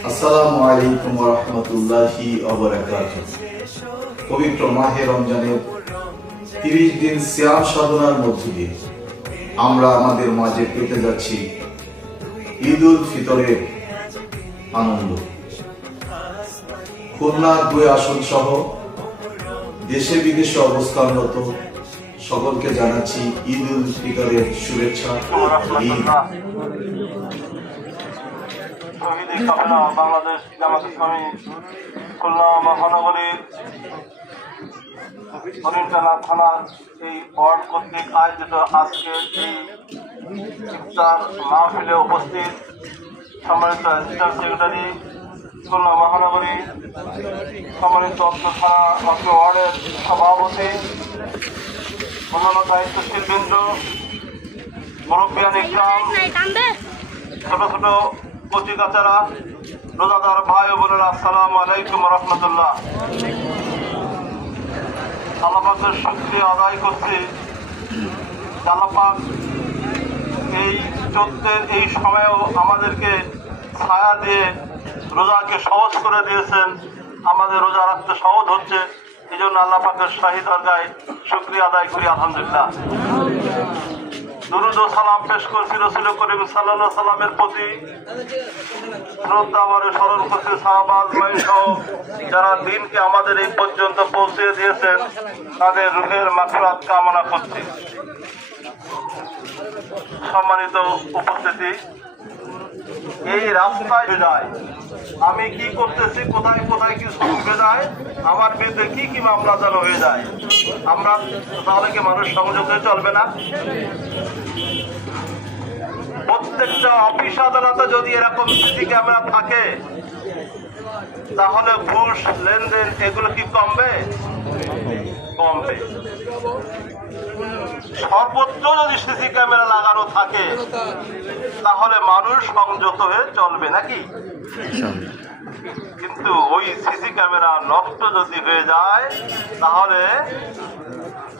আসসালামু আলাইকুম ওয়া রাহমাতুল্লাহি ওয়া বারাকাতুহু। পবিত্র মাহে রমজানের 30 দিন সিয়াম সাধনার মধ্য দিয়ে আমরা আমাদের মাঝে পেতে যাচ্ছি ঈদুল ফিতরের আনন্দ। খুলনা 2 আসন সহ দেশে বিদেশে অবস্থানরত সকলকে জানাচ্ছি ঈদুল ফিতরের শুভেচ্ছা। বাংলাদেশ জামাত ইসলামী খুলনা মহানগরীর হরিণটানা থানার এই ওয়ার্ড কর্তৃক আয়োজিত আজকে এই ইফতার মাহফিলে উপস্থিত সম্মানিত অ্যাসিস্ট্যান্ট সেক্রেটারি খুলনা মহানগরী সম্মানিত অত্তর থানা অত্র ওয়ার্ডের সভাপতি, অন্যান্য দায়িত্বশীল বৃন্দ, মুরব্বিয়ান ইকরাম, ছোট ছোট কচি কাচারা, রোজাদার ভাই ও বোনেরা, আসসালামু আলাইকুম ওয়া রাহমাতুল্লাহ। আল্লাহ পাকের শুকরিয়া আদায় করছি। আল্লাহ পাক এই চোদ্দের এই সময়েও আমাদেরকে ছায়া দিয়ে রোজাকে সহজ করে দিয়েছেন, আমাদের রোজা রাখতে সহজ হচ্ছে। এই জন্য আল্লাহ পাকের শাহী দরগায় শুকরিয়া আদায় করি, আলহামদুলিল্লাহ। দুরূদ ও সালাম পেশ করছি রাসূল করিম সাল্লাল্লাহু আলাইহি সাল্লামের প্রতি। শ্রদ্ধা আমার স্মরণ করছি সাহাবা আজমাইন সহ যারা দিনকে আমাদের এই পর্যন্ত পৌঁছে দিয়েছেন, তাদের রূহের মাগফিরাত কামনা করছি। সম্মানিত উপস্থিতি, এই রাস্তায় যায় আমি কি করতেছি, কোথায় কোথায় কি শুরু যায়, আমার বিরুদ্ধে কি কি মামলা চালু হয়ে যায়, আমরা তাহলে কি মানুষ সংযত হয়ে চলবে না? প্রত্যেকটা অফিস আদালতে যদি এরকম সিসি ক্যামেরা থাকে তাহলে ঘুষ লেনদেন এগুলো কি কমবে? কমবে। সর্বোচ্চ যদি সিসি ক্যামেরা লাগানো থাকে তাহলে মানুষ সংযত হয়ে চলবে নাকি? কিন্তু ওই সিসি ক্যামেরা নষ্ট যদি হয়ে যায় তাহলে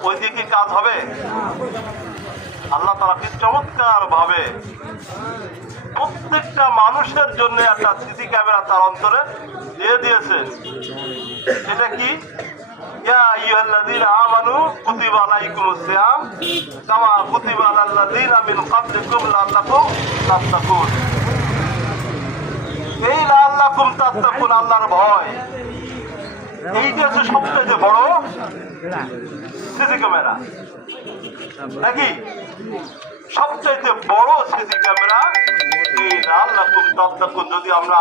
ওই দিকে কাজ হবে? আল্লাহ তাআলা কি চমৎকার ভাবে প্রত্যেকটা মানুষের জন্য একটা সিসি ক্যামেরা তার অন্তরে দিয়ে দিয়েছেন। সেটা কি? ইয়া আইয়ুহাল্লাযীনা আমানু কুতিবা আলাইকুমুস সিয়াম কামা কুতিবা আলাল্লাযীনা মিন ক্বাবলিকুম লাআল্লাকুম তাত্তাকুন। এই লাআল্লাকুম তাত্তাকুন, আল্লাহর ভয়, এইটা হচ্ছে সবচেয়ে বড় সিসি ক্যামেরা নাকি? সবচেয়ে বড় সিসি ক্যামেরা এই লাআল্লাকুম তাত্তাকুন। যদি আমরা